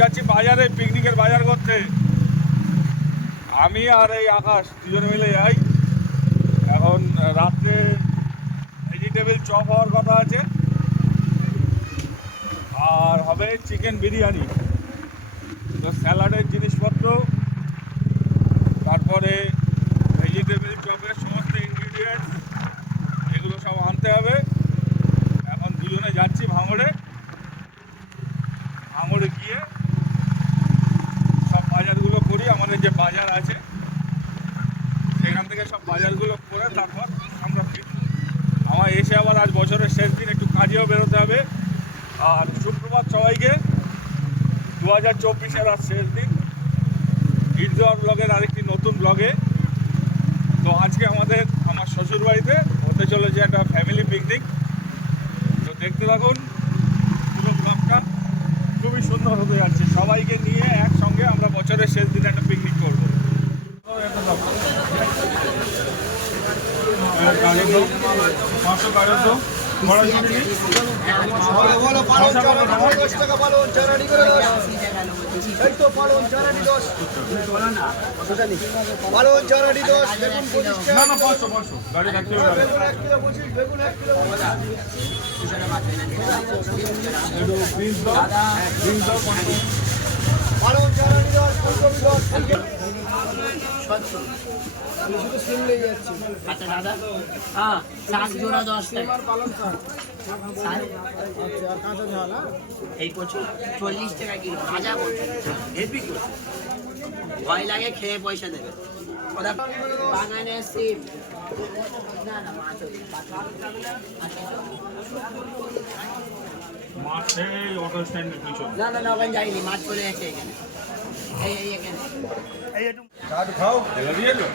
যাচ্ছি বাজারে, পিকনিকের বাজার করতে। আমি আর এই আকাশ দুজনে মিলে যাই। এখন রাত্রে ভেজিটেবল চপ হওয়ার কথা আছে, আর হবে চিকেন বিরিয়ানি। তো স্যালাডের জিনিসপত্র, তারপরে ভেজিটেবল চপের সমস্ত ইনগ্রিডিয়েন্টস, এগুলো সব আনতে হবে। এখন দুজনে যাচ্ছি ভাঙড়ে গিয়ে সব বাজারগুলো করি। আমাদের যে বাজার আছে সেখান থেকে সব বাজারগুলো করে তারপর আমরা ফিরব। আমার এসে আবার আজ বছরের শেষ দিন, একটু কাজেও বেরোতে হবে। আর সুপ্রভাত সবাইকে, 2024-এর আজ শেষ দিন, ঈদগাঁও ব্লগের আরেকটি নতুন ব্লগে। তো আজকে আমার শ্বশুর বাড়িতে হতে চলেছে একটা ফ্যামিলি পিকনিক। তো দেখতে থাকুন পুরো ব্লগটা, খুবই সুন্দর হতে যাচ্ছে। সবাইকে নিয়ে একসঙ্গে আমরা বছরের শেষ দিনে একটা পিকনিক করবো। আচ্ছা দাদা, হ্যাঁ শাক জোড়া 10 টাকা। এই কচু 40 টাকা কিলো, ভাজা কচু হেভি কচু, ভয় লাগে খেয়ে পয়সা দেবে। ওটা বাগানের সিম, না না মাছ না না না, ওখানে যাইনি, মাছ চলে এসে এখানে। এই এখানে খাও দিয়েছো?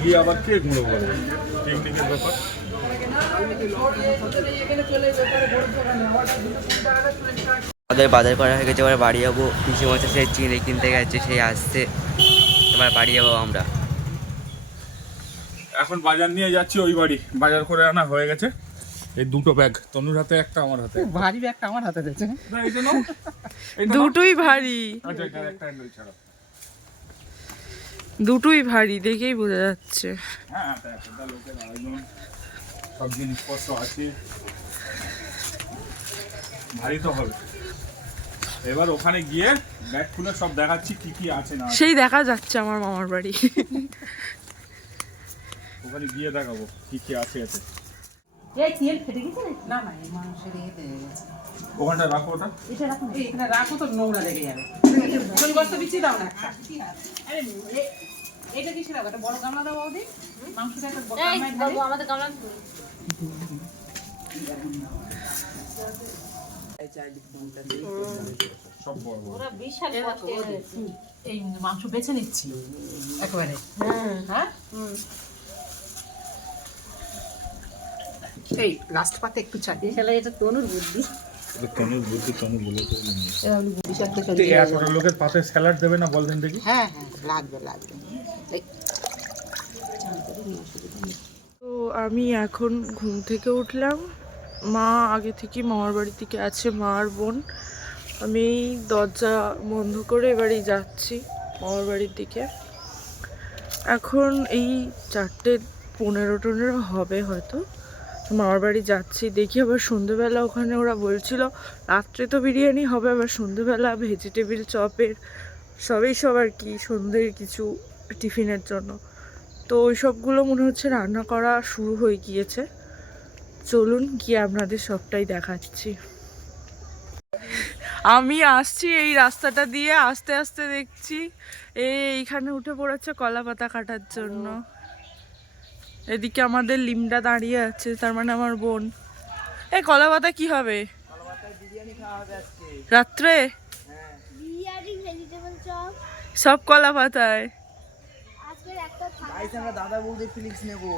গিয়ে আবার কে গুঁড়ো করে পিকনিকের ব্যাপার। আমাদের বাজার করা হয়ে গেছে, এবার বাড়ি যাবো। পিসি মাছে সে চিংড়ি কিনতে গেছে, সেই আসছে, এবার বাড়ি যাবো আমরা। এখন বাজার নিয়ে যাচ্ছি ওই বাড়ি, বাজার করে আনা হয়ে গেছে। এই দুটো ব্যাগ, তনুর হাতে একটা, আমার হাতে। ভারী ব্যাগটা আমার হাতে দিয়েছে। না এই নাও, দুটোই ভারী, আচ্ছা এটা একটা হ্যান্ডেল ছাড়া। দুটোই ভারী দেখেই বোঝা যাচ্ছে। হ্যাঁ এটা লোকের আয়োজন, সব জিনিসপত্র আছে, ভারী তো হবে। এবার ওখানে গিয়ে ব্যাগ খুলে সব দেখাচ্ছি কি কি আছে না। সেই দেখা যাচ্ছে আমার মামার বাড়ি। ওখানে গিয়ে দেখাবো কি কি আছে। এই তেল ফেটে গেছে না? না এই মাংসের ইয়েতে গেছে। ওখানটা রাখো, ওটা এটা রাখো, এখানে রাখো তো নোংরা লেগে যাবে। ফুল বস্তা বিছিয়ে দাও না একটা। আরে এটা কিসে রাখো? একটা বড় গামলা দাও বৌদি, মাংসটা একটা বড় গামলায় ঢালি। আমাদের গামলা সব বড় বড়। ওরা বিশাল কষ্টে এই মাংস বেছে নিচ্ছি একেবারে। হ্যাঁ এই লাস্ট পাতে একটু চাটি। শালা এটা তনুর বুদ্ধি। তনুর বুদ্ধি, তনু বলেছে। এরা বিষাক্ত চলে এত লোকের পাতে স্যালাড দেবে না বলবেন দেখি? হ্যাঁ হ্যাঁ লাগবে লাগবে। তো আমি এখন ঘুম থেকে উঠলাম। মা আগে থেকে মামার বাড়ি থেকে আছে, মা আর বোন। আমি এই দরজা বন্ধ করে এবারেই যাচ্ছি মামার বাড়ির দিকে। এখন এই 4:15 হবে হয়তো। মামার বাড়ি যাচ্ছি, দেখি আবার সন্ধেবেলা ওখানে ওরা বলছিল রাত্রে তো বিরিয়ানি হবে, আবার সন্ধেবেলা ভেজিটেবিল চপের সব আর কি, সন্ধ্যের কিছু টিফিনের জন্য। তো ওই সবগুলো মনে হচ্ছে রান্না করা শুরু হয়ে গিয়েছে। চলুন গিয়ে আপনাদের সবটাই দেখাচ্ছি। আমি আসছি এই রাস্তাটা দিয়ে, আস্তে আস্তে দেখছি এইখানে উঠে পড়েছে কলা পাতা কাটার জন্য। এদিকে আমাদের লিমডা দাঁড়িয়ে আছে, তার মানে আমার বোন। এই কলা পাতা কি হবে রাত্রে? সব কলা পাতায় দাদা বৌদি ফিলিক্স নেবো।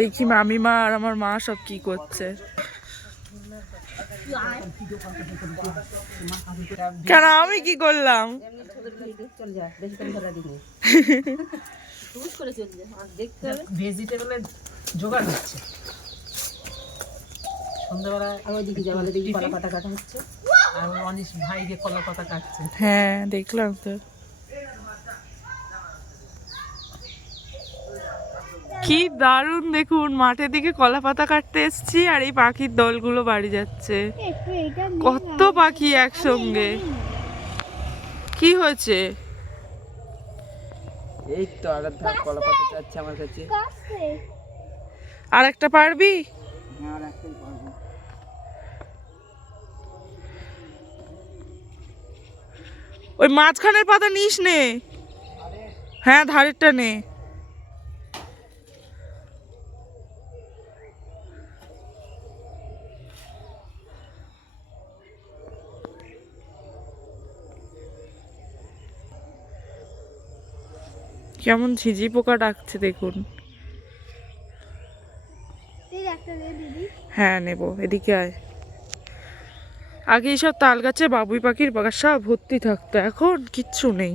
দেখি মামিমা আর আমার মা সব কি করছে। কেন আমি কি করলাম? ভেজিটেবলের জোগাড় হচ্ছে সন্ধ্যাবেলা। ওইদিকে আমাদের দিকে কলা পাতা কাটা হচ্ছে আর অনিশ ভাই যে কলা পাতা কাটছে। হ্যাঁ দেখলাম তো। কি দারুণ দেখুন, মাঠের দিকে কলা পাতা কাটতে এসছি আর এই পাখির দলগুলো বাড়ি যাচ্ছে। কত পাখি একসঙ্গে। কি হয়েছে? এই তো আর কলা পাতা চাচ্ছে আমার কাছে। আর একটা পারবি? আর একটাই পারবো। ওই মাঝখানের পাতা নিস নে। হ্যাঁ ধারেরটা নে। কেমন ঝিঝি পোকা ডাকছে দেখুন। হ্যাঁ নেব, এদিকে আয়। আগে এইসব তাল গাছে বাবুই পাখির বাসা ভর্তি থাকতো, এখন কিচ্ছু নেই।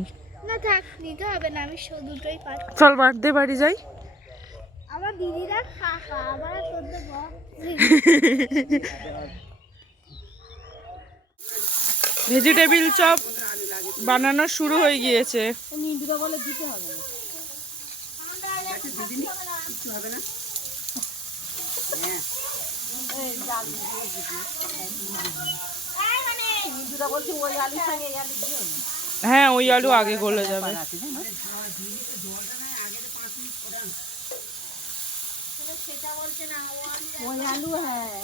না থাক, নিতে হবে না, আমি দুটোই পাচ্ছি। চল বাড়তে বাড়ি যাই। আমার দিদিরা কাকা, আমার সদ্য বক। ভেজিটেবিল চপ বানানো শুরু হয়ে গিয়েছে। নিন্দুরা বলে দিতে হবে না। নিন্দুরা বলছে ওই আলুর সঙ্গে এই আলু দিও না। হ্যাঁ ওই আলু আগে গলে যাবে। ওই আলু হ্যাঁ।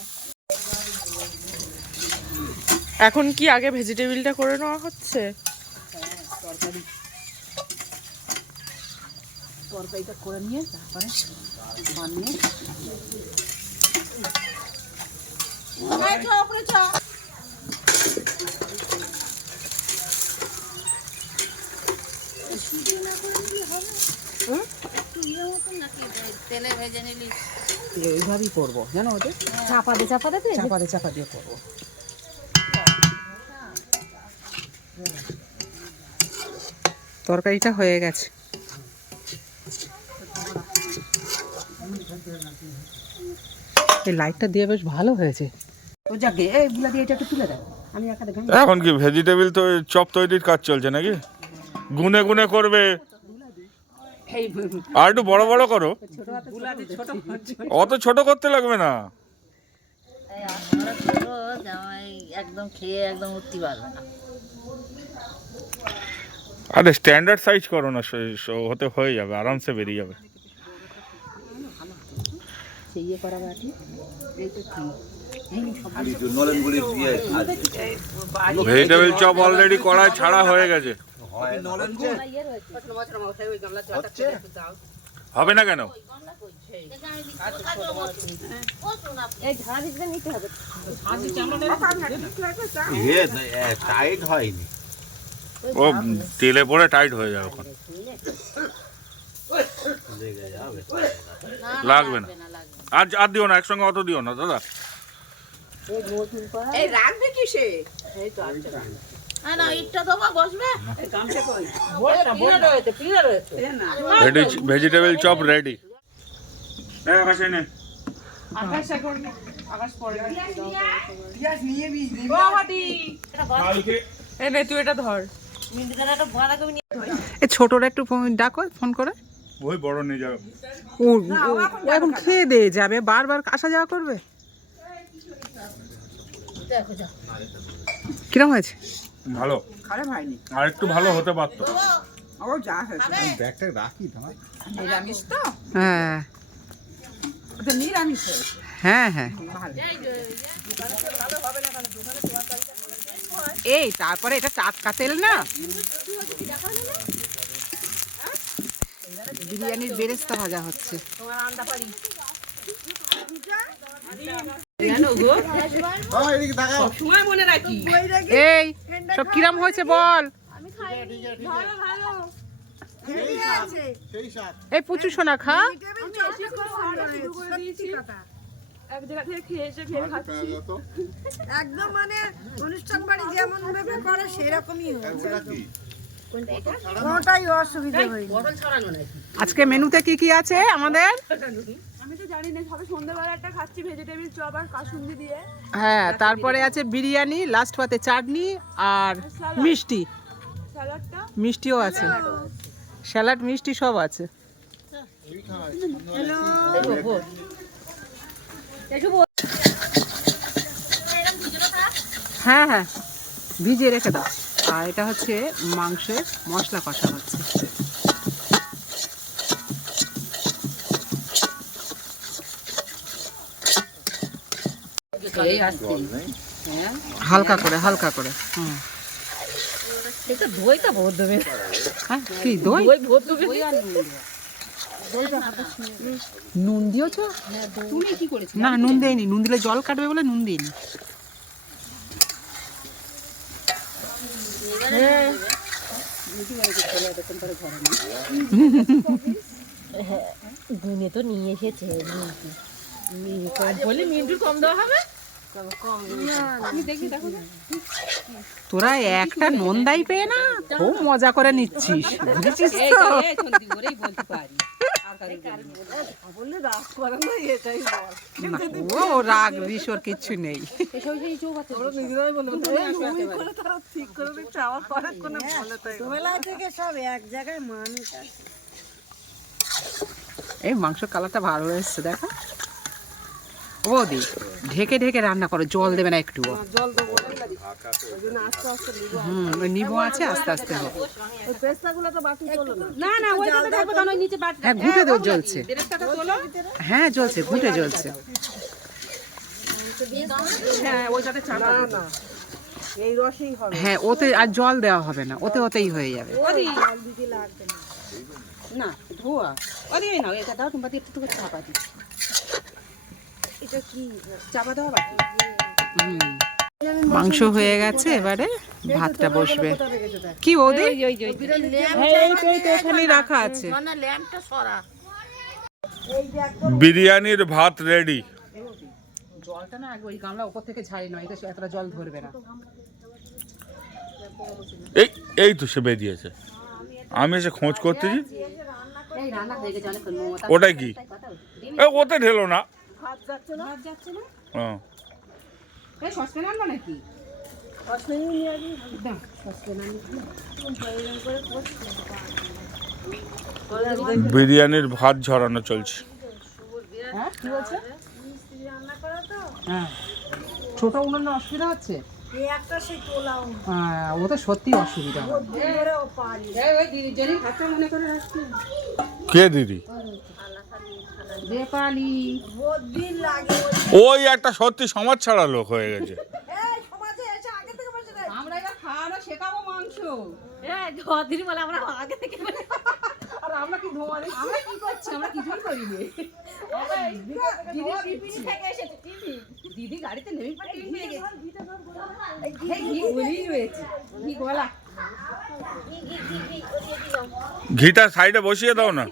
এখন কি আগে ভেজিটেবিলটা করে নেওয়া হচ্ছে? তরকারিটা করে নিয়ে তারপরে বানিয়ে তেলে ভেজে নিলি এইভাবেই করবো জানো, ওদের চাপা দিয়ে চাপা দিয়ে করবো। তরকারিটা হয়ে গেছে। এই লাইটটা দিয়ে বেশ ভালো হয়েছে। ও যাকে এইগুলা দিয়ে এটা একটু তুলে দেয়। আমি একাতে এখন কি ভেজিটেবিল তো চপ তৈরির কাজ চলছে নাকি? গুনে গুনে করবে, আর একটু বড় বড় করো। অত ছোট করতে লাগবে না। একদম খেয়ে একদম উঠতে পারবে না। আরে স্ট্যান্ডার্ড সাইজ করো না, হতে হয়ে যাবে, আরামসে বেরিয়ে যাবে। সেই করা বাটি এই তো ঠিক। ভেজিটেবিল চপ অলরেডি কড়াই ছাড়া হয়ে গেছে। হবে না কেন? এই ঝাড় দিতে নিতে হবে। টাইট হয়নি, ও তেলে পড়ে টাইট হয়ে যাবে, ওখানে লাগবে না। আর দিও না, একসঙ্গে অত দিও না দাদা। এই রাখবে কিসে? এই তো আচ্ছা না ইটটা দেবো, বসবে। Vegetable chop ready. তুই এটা ধর। এই ছোটরা একটু ডাকো ফোন করে। ওই বড় নিয়ে যাবে। ও এখন খেয়ে দিয়ে যাবে, বারবার আসা যাওয়া করবে। কিরম হয়েছে? ভালো, খারাপ হয়নি। আর একটু ভালো হতে পারতো। ও যা হয়েছে ব্যাগটা রাখি তোমার। নিরামিষ তো? হ্যাঁ ওটা নিরামিষ হয়েছে। হ্যাঁ হ্যাঁ এই তারপরে এটা টাটকা তেল না, বিরিয়ানির বেরেস্তা ভাজা হচ্ছে। এই সব কিরম হয়েছে বল। এই পুচু সোনা খা। বেশিক্ষণ হাঁটা শুরু করে দিয়েছি। এক জায়গা থেকে খেয়ে এসে ফের খাচ্ছি। একদম মানে অনুষ্ঠান বাড়ি যেমন ভাবে করে সেরকমই কোনোটাই অসুবিধা হয়নি। পটল ছড়ানো নাকি? আজকে মেনুতে কি কি আছে আমাদের? আমি তো জানি না, সবে সন্ধ্যাবেলা একটা খাচ্ছি ভেজিটেবিল চপ আর কাসুন্দি দিয়ে। হ্যাঁ, তারপরে আছে বিরিয়ানি, লাস্ট পাতে চাটনি আর মিষ্টি। স্যালাডটা মিষ্টিও আছে, স্যালাড মিষ্টি সব আছে। হ্যাঁ হ্যাঁ, ভিজিয়ে রেখে দাও। আর এটা হচ্ছে মাংসের মশলা কষা হচ্ছে। হালকা করে হালকা করে। এটা দইটা বহুত দেবে। হ্যাঁ, কি দই? দই বহুত দেবে। নুন দিয়েছো? তুমি কি করেছো? না, নুন দেয়নি। নুন দিলে জল কাটবে বলে নুন দিইনি। গুনে তো নিয়ে এসেছে বলে মিন্টু কম দেওয়া হবে। তোরা একটা নন্দাই পেয়ে না খুব মজা করে নিচ্ছিস, বুঝেছিস তো? না, ও রাগ ঋষর কিচ্ছু নেই। এই মাংস কালারটা ভালো এসছে, দেখো। ও দি ঢেকে ঢেকে রান্না করো, জল দেবে না একটু। ওই নিবো আছে, আস্তে আস্তে হবে। না না ওইটাতে দেখো কারণ ওই নিচে হ্যাঁ, ঘুটে দো জ্বলছে। হ্যাঁ জ্বলছে, ঘুটে জ্বলছে। হ্যাঁ ওইটাতে চাপা না এই রসেই হবে। হ্যাঁ, ওতে আর জল দেওয়া হবে না, ওতে ওতেই হয়ে যাবে। না ধোয়া ওরে না এটা দাও, তুমি একটু চাপা দিই। এটা কি চাপা দাও বাকি। মাংস হয়ে গেছে, এবারে ভাতটা বসবে। কি বৌদি? এই তো এখানেই রাখা আছে। বিরিয়ানির ভাত রেডি। জলটা না আগে ওই গামলা উপর থেকে ঝাড়ি নয়, এটা এতটা জল ধরবে না। এই এই তো সে বেরিয়েছে, আমি এসে খোঁজ করতেছি। এই রান্না হয়ে গেছে অনেক মমতা। ওটাই কি? ওতে ঢেলো না। ভাত যাচ্ছে না, ভাত যাচ্ছে না। হ্যাঁ, এই সসপ্যান আনবো নাকি? সসপ্যানে নিয়ে আসি। দাও সসপ্যানে আনি। বিরিয়ানির ভাত ঝরানো চলছে। হ্যাঁ, কি বলছে? হ্যাঁ, ছোট উনুনে অসুবিধা হচ্ছে। হ্যাঁ, ও তো সত্যি অসুবিধা হয়। কে দিদি? নেপালি। ওই একটা সত্যি সমাজ ছাড়া লোক হয়ে গেছে। আমরা এটা খাওয়ানো শেখাবো মাংস। দিদি বলে আমরা আগে থেকে আর আমরা কি ধোয়া দিচ্ছি? আমরা কি করছি? আমরা কিছুই করিনি। দিদি গাড়িতে নেমে পড়ে পেয়ে গেছে। ঘি গলিয়ে রয়েছে, ঘি গলা। ঘিটা সাইডে বসিয়ে দাও না।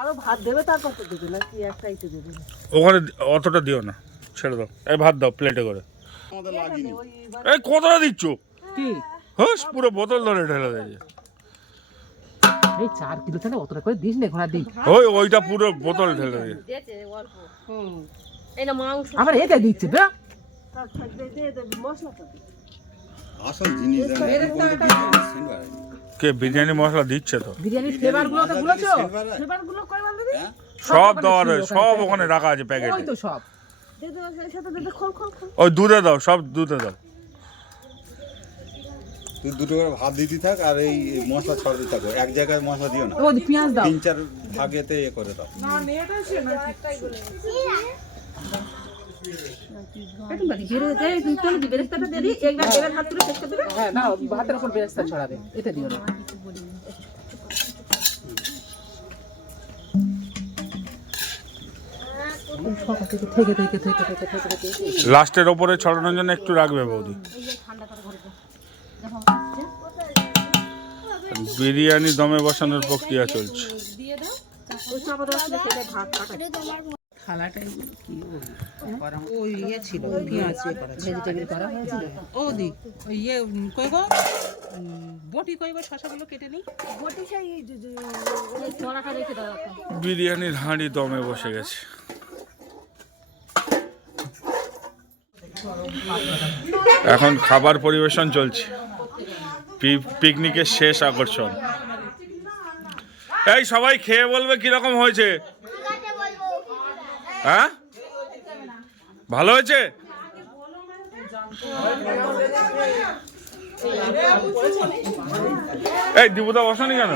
আরো ভাত দেবে, তারপর তো দেবে না, কি একটাই তো দেবে। ওখানে অতটা দিও না, ছেড়ে দাও। এই ভাত দাও প্লেটে করে। এই কতটা দিচ্ছ? কি? হ্যাঁ, পুরো বোতল ধরে ঢেলে দিয়েছে। এই 4 কিলো তাহলে অতটা করে দিস না, ঘোড়া দিই। ওইটা পুরো বোতল ঢেলে দিয়েছে। এই না মাংস আবার এটা দিচ্ছে বে। মশলা তো আসল জিনিস কে বিরিয়ানি মশলা দিচ্ছে তো? বিরিয়ানির ফ্লেভার গুলো তো গুলোছো? ফ্লেভার গুলো কই বল দিদি? সব দেওয়া রয়েছে, সব ওখানে রাখা আছে প্যাকেটে। ওই তো সব। দিদি এর সাথে দিদি খোল খোল খোল। ওই দুধে দাও, সব দুধে দাও। তুই দুটো করে ভাত দিতে থাক আর এই মশলা ছড়াতে থাকো, এক জায়গায় মশলা দিও না, ও পেঁয়াজ দাও। 3-4 ভাগেতে এ করে দাও। তুমি বাড়ি বেরে দে, তুমি তো বেরেস্তাটা দে দি, একবার বেরে হাত তুলে শেষ করে দিবে। হ্যাঁ, না ভাতের উপর বেরেস্তা ছড়াবে, এটা দিও না। লাস্টের ওপরে ছড়ানোর জন্য একটু রাখবে বৌদি। ঠান্ডা করে ঘরে দাও। বিরিয়ানি দমে বসানোর প্রক্রিয়া চলছে। থালাটাই কি ওই ইয়ে ছিল পেঁয়াজ ভেজিটেবিল করা হয়েছিল ও দি ওই ইয়ে কই গো বটি কই গো শশাগুলো কেটে নিই বিরিয়ানির হাঁড়ি দমে বসে গেছে। এখন খাবার পরিবেশন চলছে, পিকনিকের শেষ আকর্ষণ। এই সবাই খেয়ে বলবে কিরকম হয়েছে। হ্যাঁ, ভালো হয়েছে? এই দিবুদা বসানি কেন?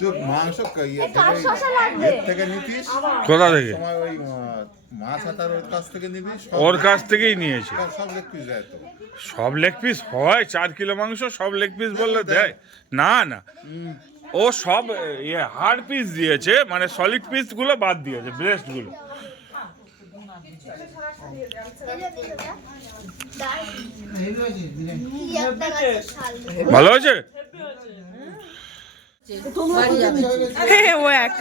তুই মাংস থেকে নিতিস কোথা থেকে? তোমার ওই মাছ হাতার ওর কাছ থেকে নিবি, ওর কাছ থেকেই নিয়েছি। সব লেগ পিস দেয় তো। সব লেগ পিস হয়? 4 কিলো মাংস সব লেগ পিস বললে দেয়? না না, ও সব হাড় পিস দিয়েছে, মানে সলিড পিস গুলো বাদ দিয়েছে, ব্রেস্ট গুলো। ভালো হয়েছে? ও এক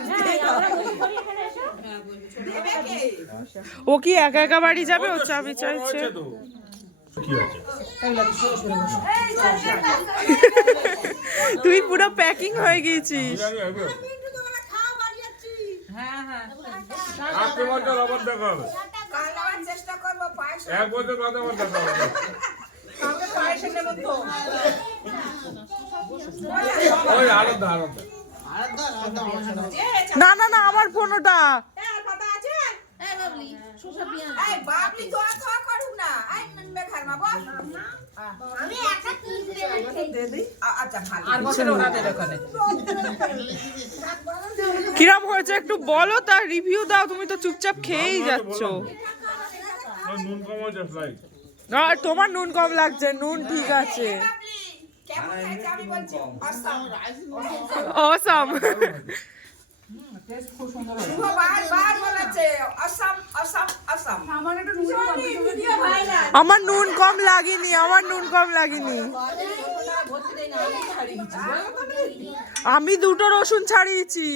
ও কি একা একা বাড়ি যাবে? ও চাবি চাইছে। তুই পুরো প্যাকিং হয়ে গেছিস। না না না, আমার ফোন ওটা। কিরম হয়েছে একটু বলো, তার রিভিউ দাও। তুমি তো চুপচাপ খেয়েই যাচ্ছ। নুন কম হয়েছে, ফ্রাই। আর তোমার নুন কম লাগছে, নুন ঠিক আছে। অসাম। আমার নুন কম লাগেনি, আমার নুন কম লাগেনি। আমি 2টো রসুন ছাড়িয়েছি।